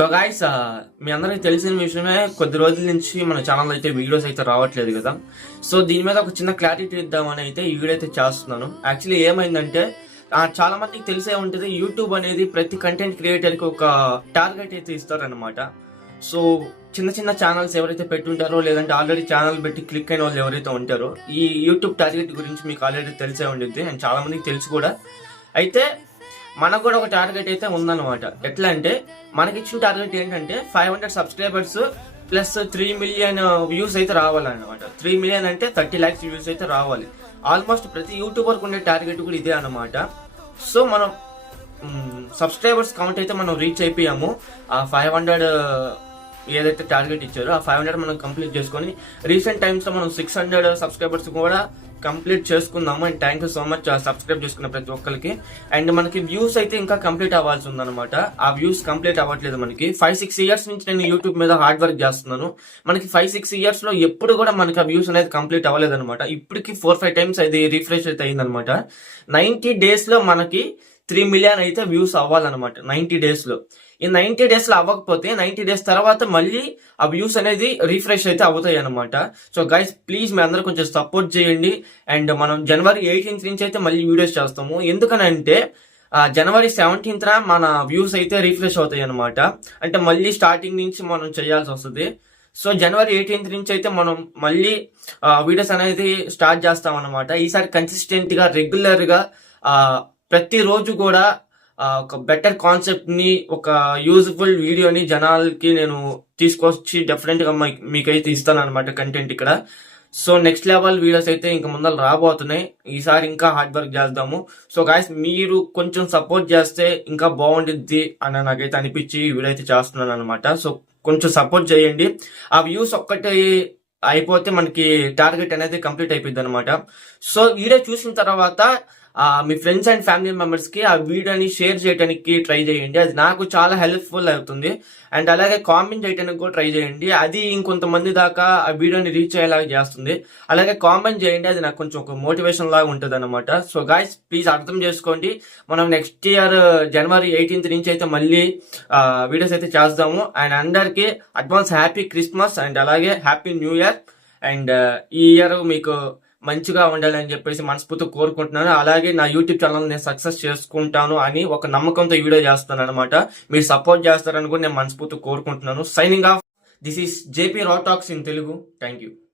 So guys, మీ అందరికి తెలిసిన విషయమే, కొద్ది రోజుల నుంచి మన ఛానల్ అయితే వీడియోస్ అయితే రావట్లేదు కదా. సో దీని మీద ఒక చిన్న క్లారిటీ ఇద్దామని అయితే ఈ వీడియో అయితే చేస్తున్నాను. యాక్చువల్లీ ఏమైందంటే, చాలా మందికి తెలిసే ఉంటుంది, యూట్యూబ్ అనేది ప్రతి కంటెంట్ క్రియేటర్కి ఒక టార్గెట్ అయితే ఇస్తారనమాట. సో చిన్న చిన్న ఛానల్స్ ఎవరైతే పెట్టుంటారో, లేదంటే ఆల్రెడీ ఛానల్ పెట్టి క్లిక్ అయిన వాళ్ళు ఎవరైతే ఉంటారో, ఈ యూట్యూబ్ టార్గెట్ గురించి మీకు ఆల్రెడీ తెలిసే ఉంటుంది అండ్ చాలా మందికి తెలుసు కూడా. అయితే మనకు కూడా ఒక టార్గెట్ అయితే ఉందన్నమాట. ఎట్లా అంటే, మనకి ఇచ్చిన టార్గెట్ ఏంటంటే 500 సబ్స్క్రైబర్స్ ప్లస్ 3 మిలియన్ వ్యూస్ అయితే రావాలన్నమాట. 3 మిలియన్ అంటే 30 lakhs వ్యూస్ అయితే రావాలి. ఆల్మోస్ట్ ప్రతి యూట్యూబర్ ఉండే టార్గెట్ కూడా ఇదే అన్నమాట. సో మనం సబ్స్క్రైబర్స్ కౌంట్ అయితే మనం రీచ్ అయిపోయాము. ఆ 500 ఏదైతే టార్గెట్ ఇచ్చారో ఆ 500 మనం కంప్లీట్ చేసుకొని, రీసెంట్ టైమ్స్ లో మనం 600 సబ్స్క్రైబర్స్ కూడా కంప్లీట్ చేసుకుందాము. And thank you so much subscribe చేసుకున్న ప్రతి ఒక్కరికి. అండ్ మనకి వ్యూస్ అయితే ఇంకా కంప్లీట్ అవ్వాల్సి ఉందన్నమాట. ఆ వ్యూస్ కంప్లీట్ అవ్వట్లేదు. మనకి 5-6 ఇయర్స్ నుంచి నేను యూట్యూబ్ మీద హార్డ్ వర్క్ చేస్తున్నాను. మనకి 5-6 ఇయర్స్ లో ఎప్పుడు కూడా మనకి ఆ వ్యూస్ అనేది కంప్లీట్ అవ్వలేదు అనమాట. ఇప్పటికి 4-5 టైమ్స్ అది రిఫ్రెష్ అయితే అయిందనమాట. 90 days లో మనకి 3 మిలియన్ అయితే వ్యూస్ అవ్వాలన్నమాట. 90 days లో. ఈ 90 days లో అవ్వకపోతే 90 days తర్వాత మళ్ళీ ఆ వ్యూస్ అనేది రిఫ్రెష్ అయితే అవుతాయి అనమాట. సో గైస్, ప్లీజ్ మీ అందరూ కొంచెం సపోర్ట్ చేయండి. అండ్ మనం January 18th నుంచి అయితే మళ్ళీ వీడియోస్ చేస్తాము. ఎందుకనంటే January 17th మన వ్యూస్ అయితే రిఫ్రెష్ అవుతాయి అనమాట. అంటే మళ్ళీ స్టార్టింగ్ నుంచి మనం చేయాల్సి వస్తుంది. సో January 18th నుంచి అయితే మనం మళ్ళీ వీడియోస్ అనేది స్టార్ట్ చేస్తాం అనమాట. ఈసారి కన్సిస్టెంట్ గా, రెగ్యులర్ గా ప్రతిరోజు కూడా ఒక బెటర్ కాన్సెప్ట్ ని, ఒక యూజ్ఫుల్ వీడియోని జనాలకి నేను తీసుకొచ్చి డెఫినెట్ గా మీకైతే ఇస్తాను అనమాట కంటెంట్ ఇక్కడ. సో నెక్స్ట్ లెవెల్ వీడియోస్ అయితే ఇంకా ముందర రాబోతున్నాయి. ఈసారి ఇంకా హార్డ్ వర్క్ చేద్దాము. సో గాయస్, మీరు కొంచెం సపోర్ట్ చేస్తే ఇంకా బాగుంటుంది అని నాకైతే అనిపించి వీడియో అయితే చేస్తున్నాను అనమాట. సో కొంచెం సపోర్ట్ చేయండి. ఆ వ్యూస్ ఒక్కటి అయిపోతే మనకి టార్గెట్ అనేది కంప్లీట్ అయిపోద్ది అనమాట. సో వీడియో చూసిన తర్వాత మీ ఫ్రెండ్స్ అండ్ ఫ్యామిలీ మెంబర్స్ కి ఆ వీడియోని షేర్ చేయడానికి ట్రై చేయండి. అది నాకు చాలా హెల్ప్ఫుల్ అవుతుంది. అండ్ అలాగే కామెంట్ చేయడానికి కూడా ట్రై చేయండి. అది ఇంకొంతమంది దాకా ఆ వీడియోని రీచ్ అయ్యేలాగా చేస్తుంది. అలాగే కామెంట్ చేయండి, అది నాకు కొంచెం ఒక మోటివేషన్ లాగా ఉంటుంది అనమాట. సో గాయస్, ప్లీజ్ అర్థం చేసుకోండి. మనం నెక్స్ట్ ఇయర్ January 18th నుంచి అయితే మళ్ళీ వీడియోస్ అయితే చేద్దాము. అండ్ అందరికి అడ్వాన్స్ హ్యాపీ క్రిస్మస్ అండ్ అలాగే హ్యాపీ న్యూ ఇయర్. అండ్ ఈ ఇయర్ మీకు మంచిగా ఉండాలని చెప్పేసి మనస్ఫూర్తిగా కోరుకుంటున్నాను. అలాగే నా యూట్యూబ్ ఛానల్ నేను సక్సెస్ చేసుకుంటాను అని ఒక నమ్మకంతో ఈ వీడియో చేస్తాను అనమాట. మీరు సపోర్ట్ చేస్తారని కూడా నేను మనస్ఫూర్తిగా కోరుకుంటున్నాను. Signing off. This is JP Raw Talks in Telugu. Thank you.